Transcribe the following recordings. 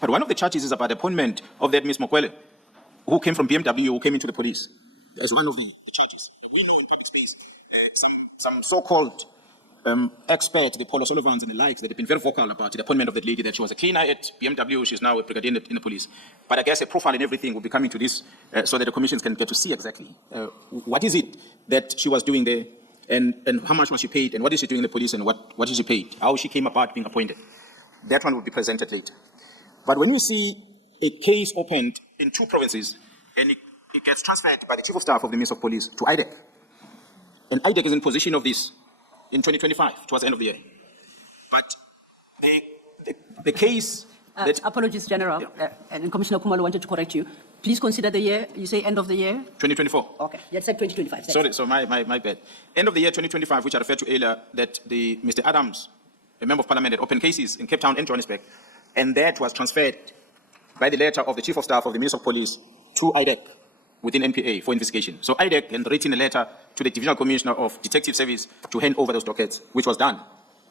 But one of the charges is about the appointment of that Ms. Mokwele, who came from BMW, who came into the police. As one of the charges. We know in public space, some so-called experts, the Paul O'Sullivans and the likes, that have been very vocal about the appointment of that lady, that she was a cleaner at BMW, she's now a brigadier in the police. But I guess a profile and everything will be coming to this so that the commissions can get to see exactly what is it that she was doing there, and how much was she paid, and what is she doing in the police, and what is she paid, how she came about being appointed. That one will be presented later. But when you see a case opened in 2 provinces, and it gets transferred by the Chief of Staff of the Minister of Police to IDEC, and IDEC is in possession of this in 2025, towards the end of the year. But the case that... Apologies, General, and Commissioner Khumalo wanted to correct you. Please consider the year, you say end of the year? 2024. Okay, you said 2025. Sorry, so my bad. End of the year 2025, which I referred to earlier, that Mr. Adams, a member of parliament, had opened cases in Cape Town and Johannesburg, and that was transferred by the letter of the Chief of Staff of the Minister of Police to IDEC within NPA for investigation. So IDEC had written a letter to the Divisional Commissioner of Detective Service to hand over those dockets, which was done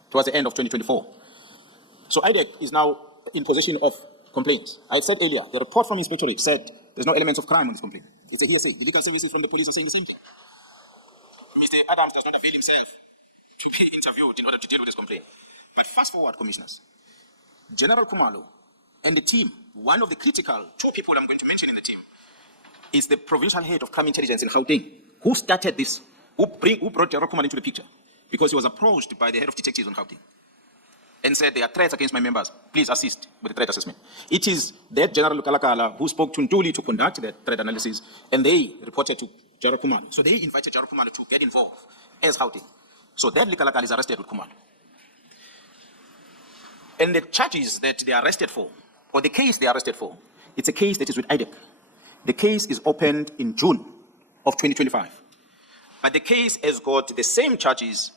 towards the end of 2024. So IDEC is now in possession of complaints. I said earlier, the report from Inspectorate said there's no elements of crime on this complaint. It's a hearsay. The legal services from the police are saying the same thing. Mr. Adams does not avail himself to be interviewed in order to deal with this complaint. But fast forward, commissioners. General Khumalo and the team, one of the critical 2 people I'm going to mention in the team, is the provincial head of crime intelligence in Gauteng, who started this, who brought General Khumalo into the picture, because he was approached by the head of detectives on Gauteng and said, there are threats against my members, please assist with the threat assessment. It is that General Kalakala who spoke to Ntuli to conduct that threat analysis, and they reported to General Khumalo. So they invited General Khumalo to get involved as Gauteng. So that Kalakala is arrested with Khumalo. And the charges that they are arrested for, or the case they are arrested for, it's a case that is with IDEC. The case is opened in June of 2025. But the case has got the same charges,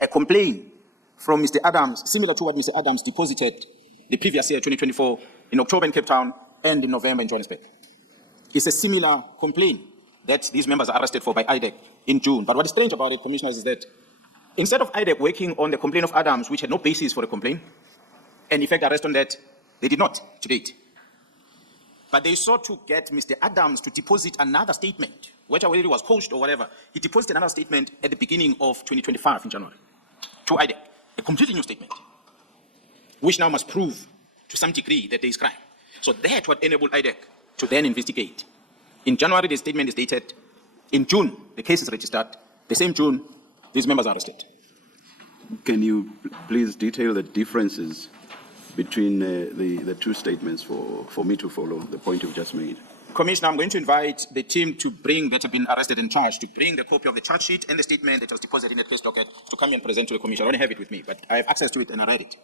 a complaint from Mr. Adams, similar to what Mr. Adams deposited the previous year, 2024, in October in Cape Town and in November in Johannesburg. It's a similar complaint that these members are arrested for by IDEC in June. But what is strange about it, commissioners, is that instead of IDEC working on the complaint of Adams, which had no basis for a complaint, and in fact arrest on that, they did not to date. But they sought to get Mr. Adams to deposit another statement, whether it was coached or whatever. He deposited another statement at the beginning of 2025 in January to IDEC, a completely new statement, which now must prove to some degree that there is crime. So that's what enabled IDEC to then investigate. In January, the statement is dated. In June, the case is registered. The same June, these members are arrested. Can you please detail the differences between the 2 statements for me to follow the point you've just made? Commissioner, I'm going to invite the team to bring, that have been arrested and charged, to bring the copy of the charge sheet and the statement that was deposited in the case docket to come and present to the commission. I don't have it with me, but I have access to it and I read it.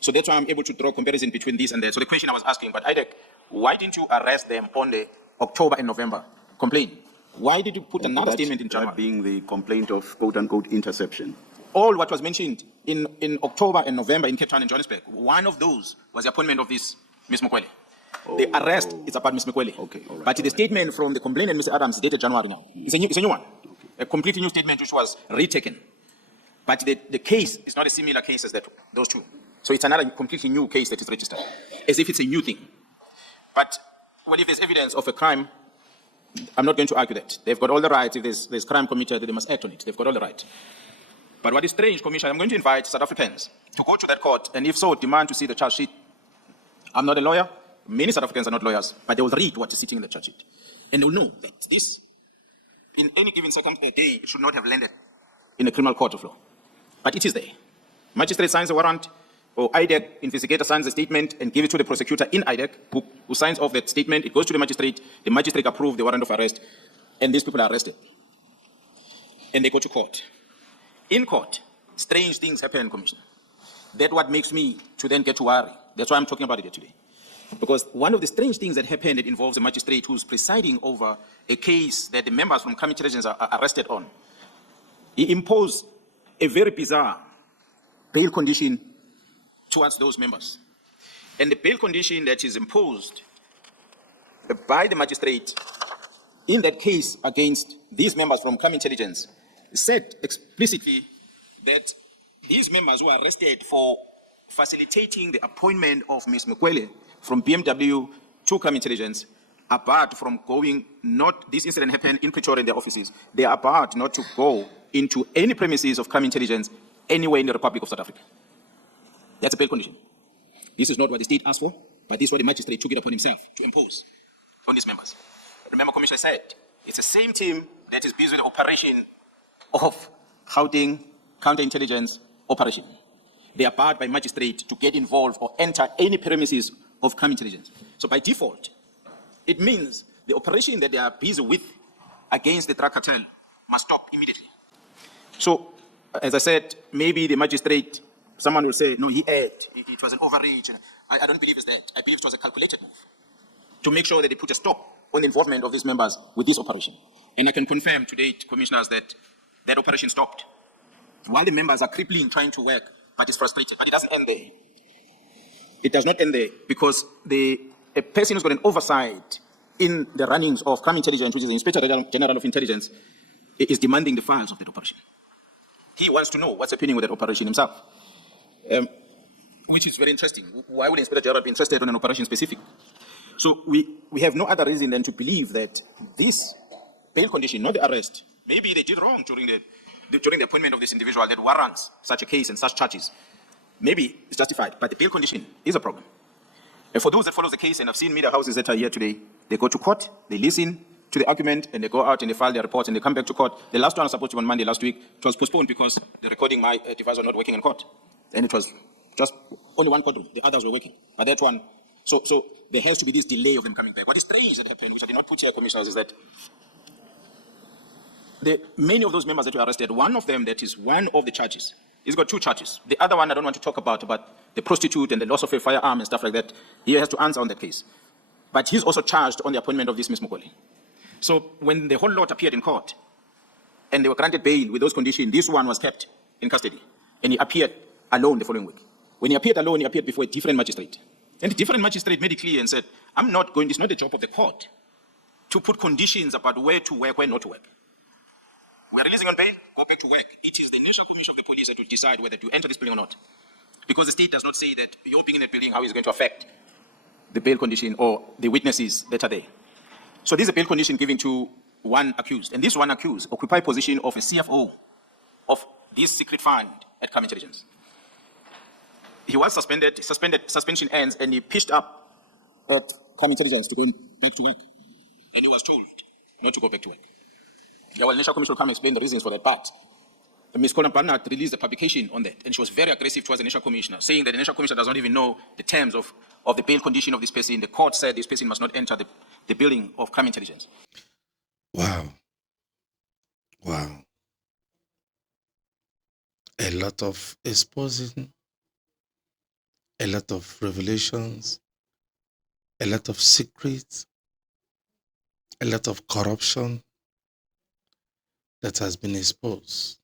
So that's why I'm able to draw comparison between this and that. So the question I was asking, but IDEC, why didn't you arrest them on the October and November complaint? Why did you put another statement in January? That being the complaint of quote-unquote interception. All what was mentioned in October and November in Cape Town and Johannesburg, one of those was the appointment of this Ms. Mokwele. The arrest is about Ms. Mokwele. Okay, all right, but the statement from the complainant, Mr. Adams, is dated January now. It's a new one. Okay. A completely new statement which was retaken. But the case is not a similar case as those 2. So it's another completely new case that is registered, as if it's a new thing. But, well, if there's evidence of a crime, I'm not going to argue that. They've got all the rights. If there's crime committed, they must act on it. They've got all the right. But what is strange, Commissioner, I'm going to invite South Africans to go to that court, and if so, demand to see the charge sheet. I'm not a lawyer. Many South Africans are not lawyers, but they will read what is sitting in the charge sheet. And they will know that this, in any given circumstance, day, it should not have landed in a criminal court of law. But it is there. Magistrate signs a warrant, or IDEC investigator signs a statement and give it to the prosecutor in IDEC, who signs off that statement. It goes to the magistrate approves the warrant of arrest, and these people are arrested. And they go to court. In court, strange things happen, Commissioner. That's what makes me to then get to worry. That's why I'm talking about it here today. Because one of the strange things that happened, it involves a magistrate who's presiding over a case that the members from crime intelligence are arrested on. He imposed a very bizarre bail condition towards those members. And the bail condition that is imposed by the magistrate in that case against these members from crime intelligence said explicitly that these members were arrested for facilitating the appointment of Ms. Mokwele from BMW to crime intelligence, apart from going, not, this incident happened in Pretoria in their offices, they are apart not to go into any premises of crime intelligence anywhere in the Republic of South Africa. That's a bail condition. This is not what the state asked for, but this is what the magistrate took it upon himself to impose on these members. Remember, Commissioner said, it's the same team that is busy with the operation of Gauteng counterintelligence operation. They are barred by magistrate to get involved or enter any premises of crime intelligence. So by default, it means the operation that they are busy with against the drug cartel must stop immediately. So, as I said, maybe the magistrate, someone will say, no, he erred. It was an overreach. I don't believe it's that. I believe it was a calculated move to make sure that they put a stop on the involvement of these members with this operation. And I can confirm to date, commissioners, that that operation stopped. While the members are crippling, trying to work, but it's frustrated. But it doesn't end there. It does not end there, because a person who's got an oversight in the runnings of crime intelligence, which is the Inspector General of Intelligence, is demanding the files of that operation. He wants to know what's happening with that operation himself, which is very interesting. Why would the Inspector General be interested in an operation specific? So we have no other reason than to believe that this bail condition, not the arrest, maybe they did wrong during the appointment of this individual that warrants such a case and such charges. Maybe it's justified, but the bail condition is a problem. And for those that follow the case, and I've seen media houses that are here today, they go to court, they listen to the argument, and they go out and they file their reports, and they come back to court. The last one was supposed to be on Monday last week. It was postponed because the recording my device was not working in court. And it was just only one courtroom. The others were working. But that one, so there has to be this delay of them coming back. What is strange that happened, which I did not put here, commissioners, is that many of those members that were arrested, one of them that is one of the charges, he's got two charges. The other one I don't want to talk about the prostitute and the loss of a firearm and stuff like that. He has to answer on that case. But he's also charged on the appointment of this Ms. Mokwele. So when the whole lot appeared in court and they were granted bail with those conditions, this one was kept in custody and he appeared alone the following week. When he appeared alone, he appeared before a different magistrate. And the different magistrate made it clear and said, it's not the job of the court to put conditions about where to work, where not to work. We're releasing on bail, go back to work. It is the National Commission of the Police that will decide whether to enter this building or not. Because the state does not say that your being in the building, how is it going to affect the bail condition or the witnesses that are there. So this is a bail condition given to one accused. And this one accused occupied position of a CFO of this secret fund at crime intelligence. He was suspended, suspension ends, and he pitched up at crime intelligence to go back to work. And he was told not to go back to work. The National Commission will come and explain the reasons for that, but Ms. Colin Barnard released a publication on that, and she was very aggressive towards the National Commissioner, saying that the National Commissioner does not even know the terms of the bail condition of this person. The court said this person must not enter the building of crime intelligence. Wow. Wow. A lot of exposing, a lot of revelations, a lot of secrets, a lot of corruption that has been exposed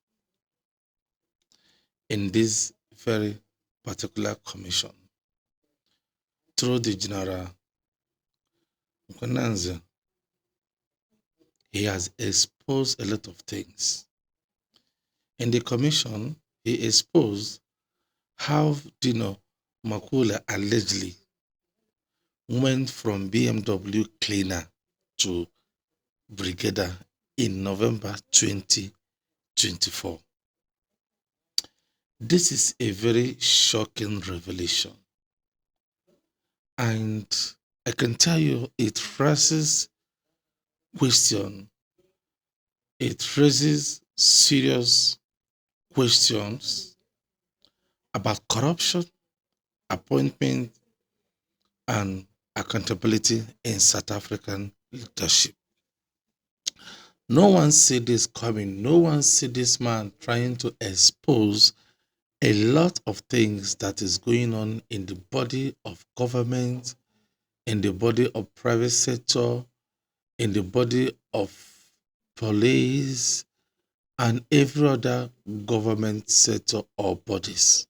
in this very particular commission through the General Mkwananza. He has exposed a lot of things. In the commission, he exposed how Dineo Mokwele allegedly went from BMW cleaner to Brigadier in November 2024. This is a very shocking revelation. And I can tell you it raises question. It raises serious questions about corruption, appointment, and accountability in South African leadership. No one see this coming. No one see this man trying to expose a lot of things that is going on in the body of government, in the body of private sector, in the body of police, and every other government sector or bodies.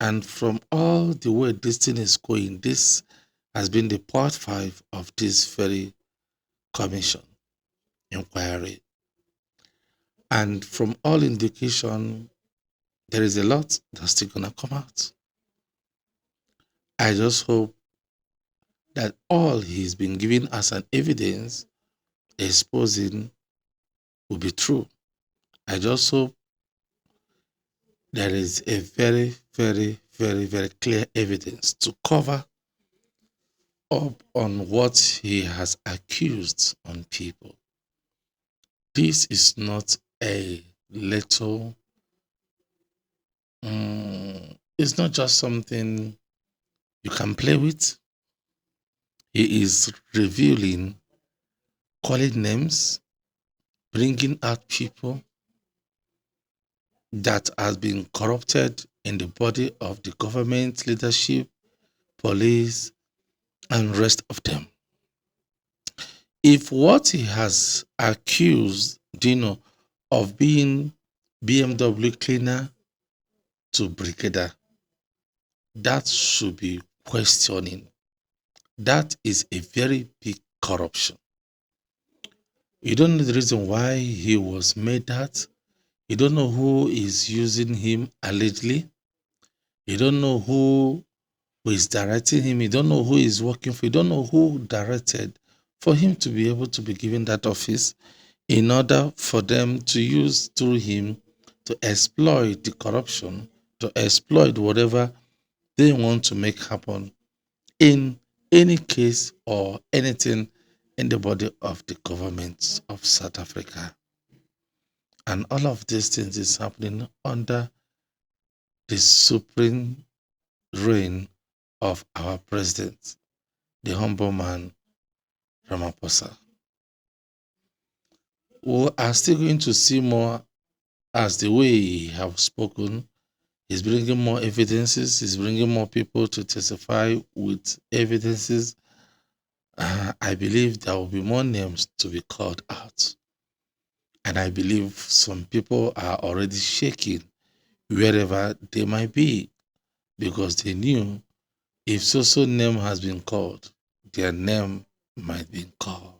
And from all the way this thing is going, this has been the part 5 of this very commission inquiry. And from all indication, there is a lot that's still gonna come out. I just hope that all he's been given as an evidence exposing will be true. I just hope there is a very, very, very, very clear evidence to cover up on what he has accused on people. This is not a little, it's not just something you can play with. He is revealing, calling names, bringing out people that has been corrupted in the body of the government, leadership, police, and rest of them. If what he has accused Dino of being BMW cleaner to Brigadier, that should be questioning. That is a very big corruption. You don't know the reason why he was made that. You don't know who is using him allegedly. You don't know who is directing him. You don't know who is working for. You don't know who directed for him to be able to be given that office in order for them to use through him to exploit the corruption, to exploit whatever they want to make happen in any case or anything in the body of the government of South Africa. And all of these things is happening under the supreme reign of our president, the humble man, Ramaphosa. We are still going to see more as the way he have spoken. He's bringing more evidences. He's bringing more people to testify with evidences. I believe there will be more names to be called out. And I believe some people are already shaking wherever they might be because they knew if so name has been called, their name might be called.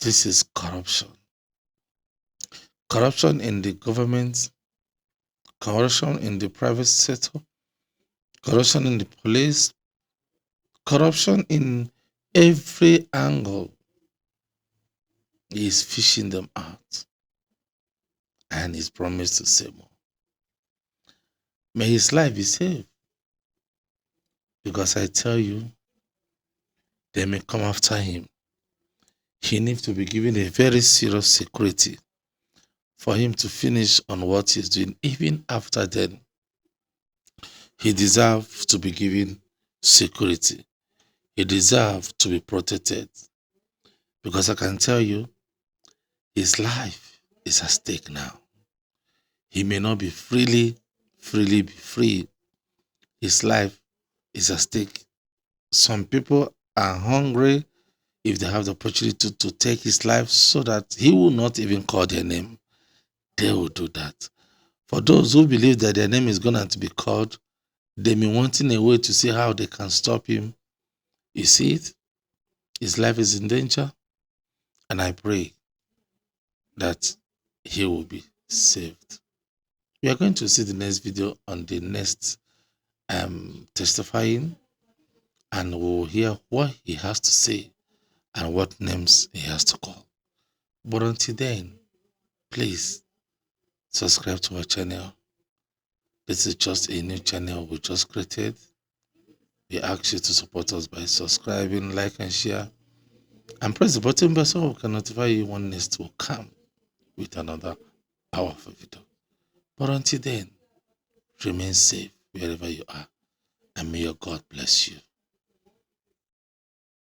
This is corruption. Corruption in the government, corruption in the private sector, corruption in the police, corruption in every angle. He is fishing them out and he's promised to say more. May his life be saved. Because I tell you, they may come after him. He needs to be given a very serious security for him to finish on what he's doing. Even after then, he deserves to be given security. He deserves to be protected. Because I can tell you, his life is at stake now. He may not be freely be free. His life is at stake. Some people are hungry if they have the opportunity to take his life so that he will not even call their name. They will do that. For those who believe that their name is going to be called, they may wanting a way to see how they can stop him. You see it? His life is in danger. And I pray that he will be saved. We are going to see the next video on the next testifying, and we'll hear what he has to say and what names he has to call. But until then, please subscribe to our channel. This is just a new channel we just created. We ask you to support us by subscribing, like, and share. And press the button bell so we can notify you when next will come with another powerful video. But until then, remain safe wherever you are, and may your God bless you.